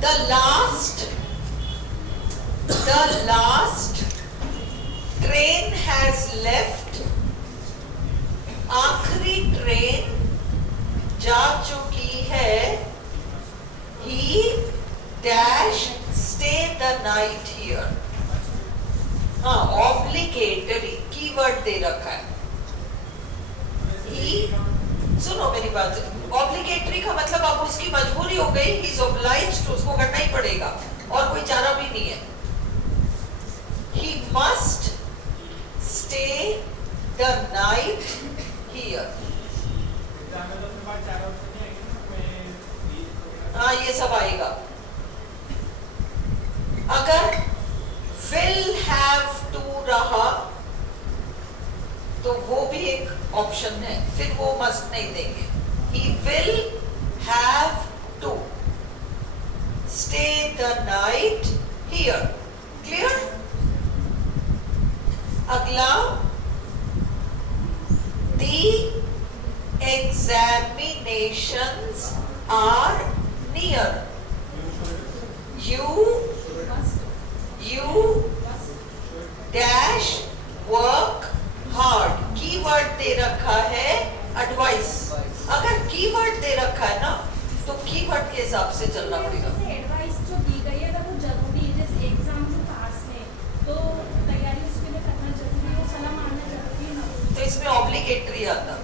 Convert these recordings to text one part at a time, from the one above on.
The last train has left. आखिरी train जा चुकी है. He dash stay the night here. हाँ, obligatory कीवर्ड दे रखा है. He, सुनो मेरी बात. ऑब्लिगेटरी का मतलब अब उसकी मजबूरी हो गई. ही इज ऑब्लाइज्ड, उसको करना ही पड़ेगा और कोई चारा भी नहीं है. He must stay the night here. हाँ, ये सब आएगा. अगर will have to रहा तो वो भी एक ऑप्शन है, फिर वो मस्ट नहीं देंगे. He will have to stay the night here. Clear? अगला, the examinations are near. You dash work hard. Keyword दे रखा है एडवाइस. अगर कीवर्ड दे रखा है ना तो कीवर्ड के हिसाब से चलना पड़ेगा. एडवाइस जो दी गई है वो जरूरी है. जैसे एग्जाम जो पास है तो तैयारी उसके लिए करना जरूरी है, सलाह मानना जरूरी है. तो इसमें ऑब्लिगेटरी आता,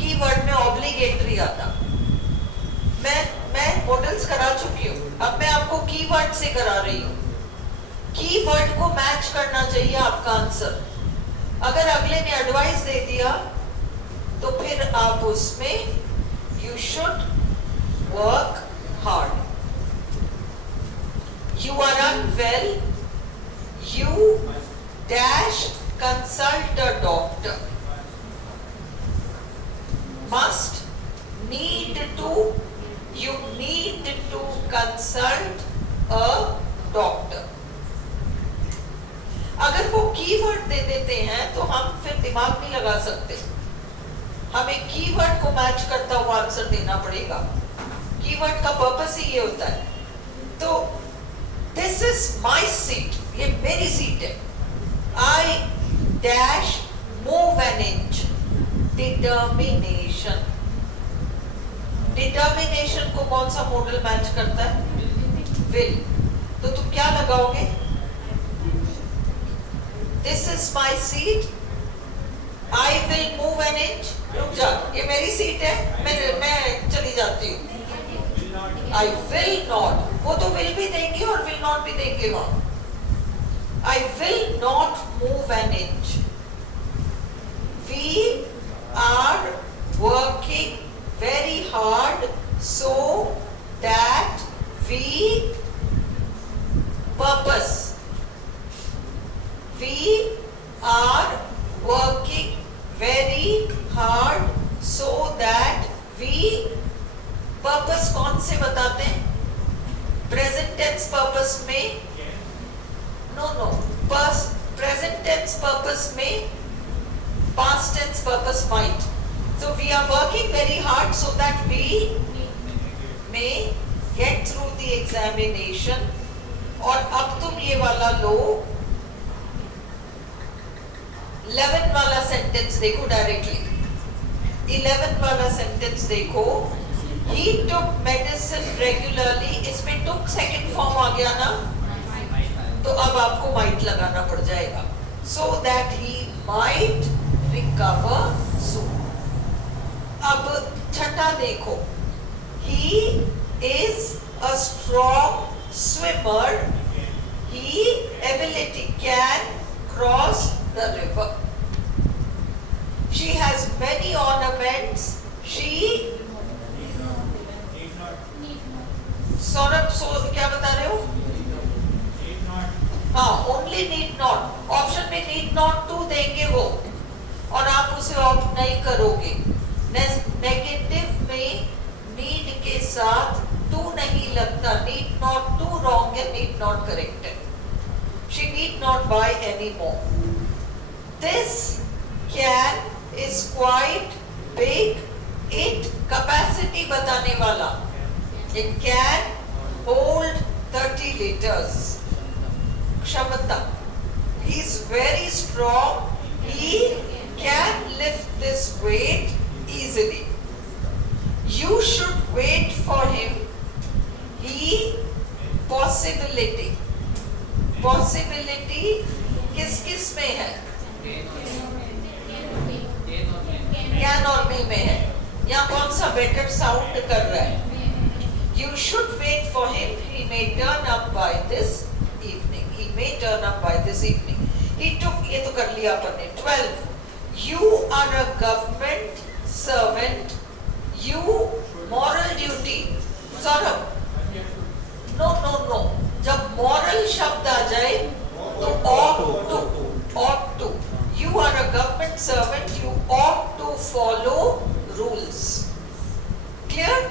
कीवर्ड में ऑब्लिगेटरी आता. मैं मॉडल्स करा चुकी हूँ, अब मैं आपको कीवर्ड से करा रही हूँ. कीवर्ड को मैच करना चाहिए आपका आंसर. अगर अगले ने एडवाइस दे दिया तो फिर आप उसमें you should work hard. You are unwell. You dash consult a doctor. Must need to. You need to consult a doctor. अगर वो कीवर्ड दे देते हैं तो हम फिर दिमाग नहीं लगा सकते. हमें कीवर्ड को मैच करता हुआ आंसर देना पड़ेगा. कीवर्ड का पर्पस ही ये होता है. तो दिस इज माई सीट, ये मेरी सीट है. I dash move an inch. Determination. Determination को कौन सा मॉडल मैच करता है? विल. तो तुम क्या लगाओगे? This is my seat. I will move an inch. रुक जा, ये मेरी सीट है, मैं चली जाती हूँ. आई विल नॉट. वो तो विल भी देंगे और विल नॉट भी देंगे वहां. I will not move an inch. We are working very hard so that we purpose. We are working very hard so that we purpose. कौन से बताते हैं? प्रेजेंट टेंस पर्पस में नो प्रेजेंट टेंस पर्पस में past tense purpose might. So we are working very hard so that we may get through the examination. और अब तुम ये वाला लो, 11 वाला सेंटेंस देखो डायरेक्टली. 11 वाला सेंटेंस देखो. He took medicine regularly. इसमें took सेकंड फॉर्म आ गया ना, तो अब आपको might लगाना पड़ जाएगा. So that he might recover soon. अब छठा देखो. He is a strong swimmer. He ability can cross the river. She has many ornaments. She Saurabh क्या बता रहे हो? हाँ, only need not. ऑप्शन में need not to देंगे वो और आप उसे ऑप्ट नहीं करोगे. नेगेटिव में नीड के साथ टू नहीं लगता. नीड नॉट टू रॉन्ग है, नीड नॉट करेक्ट है. She need not by any more. This can is quite big. It capacity बताने वाला. It can hold 30 liters. Kshamata. He is very strong. He can lift this weight easily. You should wait for him. He possibility. Possibility किस किस में है? Can और B में है. यहाँ कौन सा बेटर साउंड कर रहा है? You should wait for him. He may turn up by this evening. He may turn up by this evening. He took, ये तो कर लिया अपन ने. 12. You are a government servant. You moral duty. Saurabh. No. जब moral शब्द आ जाए तो ought to. You are a government servant. You ought to follow rules. Clear?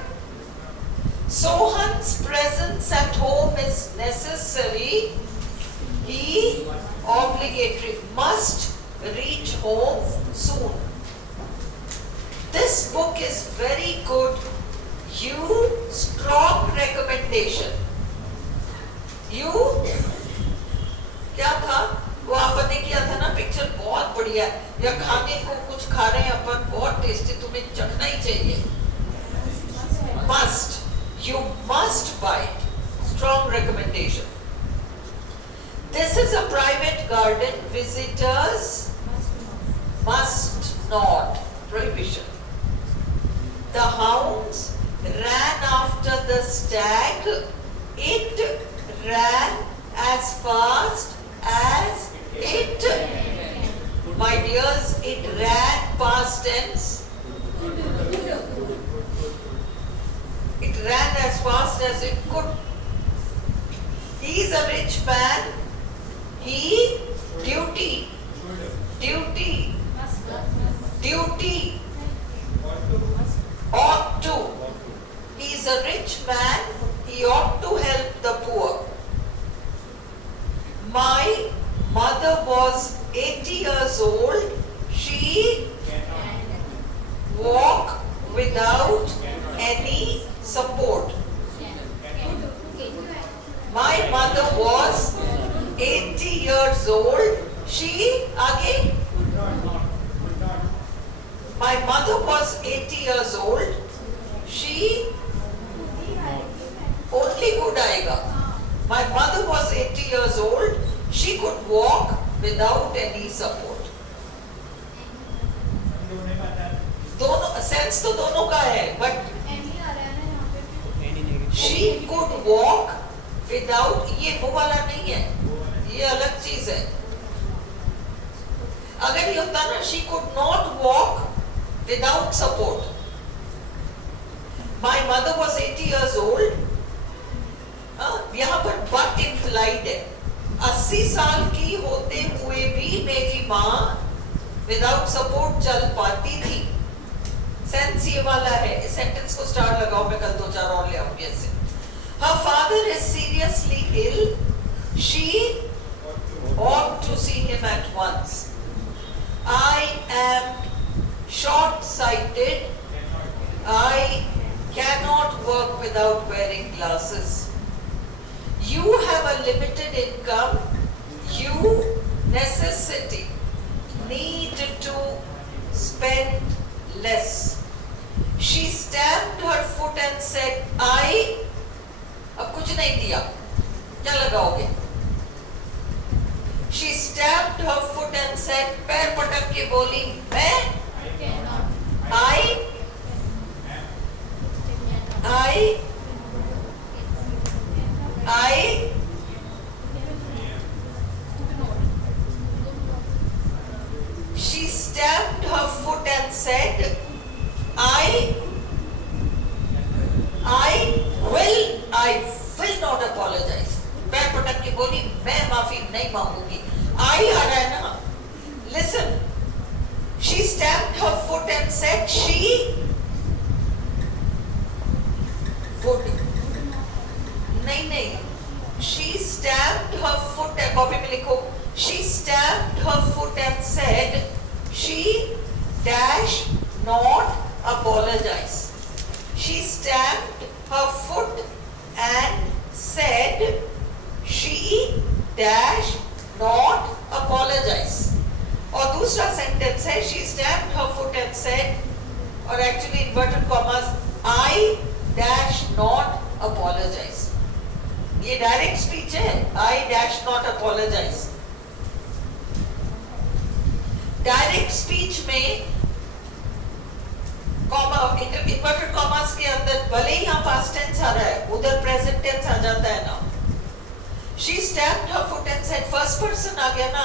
Sohan's presence at home is necessary. He obligatory must reach home soon. This book is very good. You strong recommendation. You क्या था वो आपने किया था ना picture बहुत बढ़िया है या खाने को कुछ खा रहे हैं अपन बहुत टेस्टी तुम्हें चखना ही चाहिए must buy it strong recommendation this is a private garden visitors must not prohibition the hounds ran after the stag it ran as fast as it my dears it ran past tense it ran as fast as it could he is a rich man he duty ought to he is a rich man he ought to help the poor my mother was 80 years old she walked without any support my mother was 80 years old she again my mother was 80 years old she only could आएगा my mother was 80 years old she could walk without any support दोनों sense तो दोनों का है but she could walk without ये वो वाला नहीं है ये अलग चीज है अगर ये होता ना she could not walk without support my mother was 80 years old यहाँ पर but implied है 80 साल की होते हुए भी मेरी माँ विदाउट सपोर्ट चल पाती थी सेंस ये वाला है इस सेंटेंस को स्टार लगाओ मैं कल 2-4 और ले आऊंगी ऐसे her father is seriously ill she ought to see him at once I am short sighted I cannot work without wearing glasses you have a limited income you necessity need to spend less she stamped her foot and said I अब कुछ नहीं दिया क्या लगाओगे she stamped her foot and said पैर पटक के बोली मैं she stamped her foot and said I will not apologize पैर पटक के बोली मैं माफी नहीं मांगूंगी I आ रहा है ना listen she stamped her foot and said she would नहीं she stamped her foot and copy में लिखो she stamped her foot and said she dash not apologize she stamped her foot and said she dash not apologize. और दूसरा sentence है she stamped her foot and said, और actually inverted commas, I dash not apologize. ये direct speech है, I dash not apologize. Direct speech में comma inverted commas के अंदर भले ही यहाँ पास्ट टेंस आ रहा है, उधर प्रेजेंट टेंस आ जाता है ना. She stamped her foot and said, first person आ गया ना,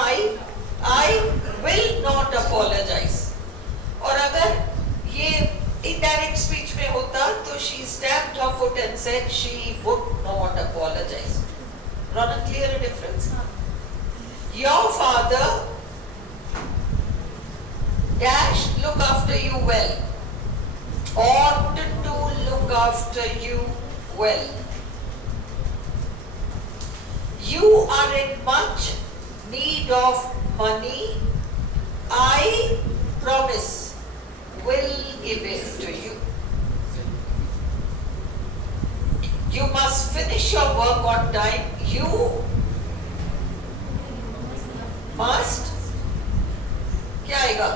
I will not apologize. और अगर ये इनडायरेक्ट स्पीच में होता तो she stamped her foot and said she would not apologize. Run a clear difference. Your father dash look after you well. Ought to look after you well. You are in much need of money. I promise will give it to you. You must finish your work on time. You must, क्या आएगा?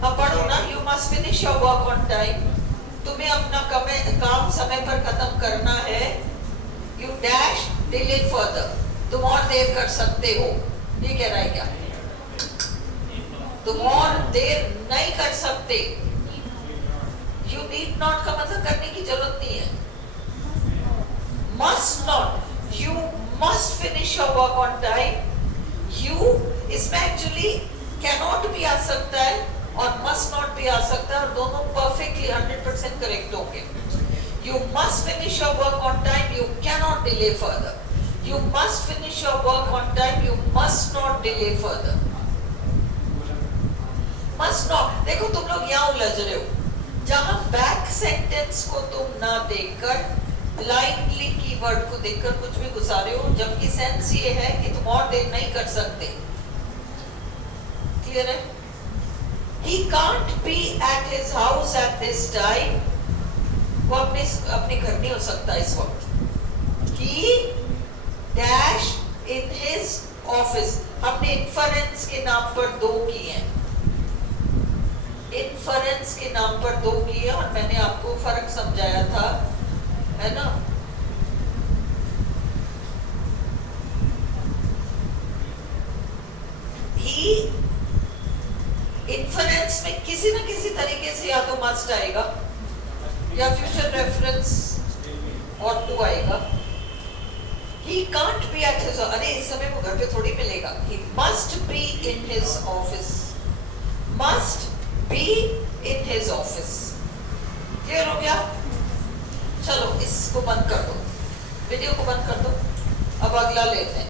हाँ पढ़ो ना. You must finish your work on time. तुम्हें अपना काम समय पर खत्म करना है. You dash delay further. तुम और देर कर सकते हो. ये कह रहा है क्या? तुम और देर नहीं कर सकते. You need not का मतलब करने की जरूरत नहीं है. Must not. You must finish your work on time. You इसमें actually cannot भी आ सकता है और must not भी आ सकता है, और दोनों perfectly 100% correct होंगे. You must finish your work on time. You cannot delay further. You must finish your work on time. You must not delay further. Must not. देखो तुम लोग यहाँ उलझ रहे हो. जहाँ बैक सेंटेंस को तुम ना देखकर ब्लाइंडली कीवर्ड को देखकर कुछ भी घुसा रहे हो, जबकि सेंस ये है कि तुम और देर नहीं कर सकते. क्लियर है? He can't be at his house at this time. वो अपने घर नहीं हो सकता इस वक्त. He dash in his office. हमने इन्फरेंस के नाम पर दो किए हैं. इन्फरेंस के नाम पर दो किए और मैंने आपको फर्क समझाया था, है ना? He इन्फरेंस में किसी न किसी तरीके से या तो मस्ट आएगा या फ्यूचर रेफरेंस और टू आएगा. He can't be at his, अरे इस समय वो घर पे थोड़ी मिलेगा. He must be in his office. Must be in his office. Clear हो गया? चलो इसको बंद कर दो, वीडियो को बंद कर दो. अब अगला लेते हैं.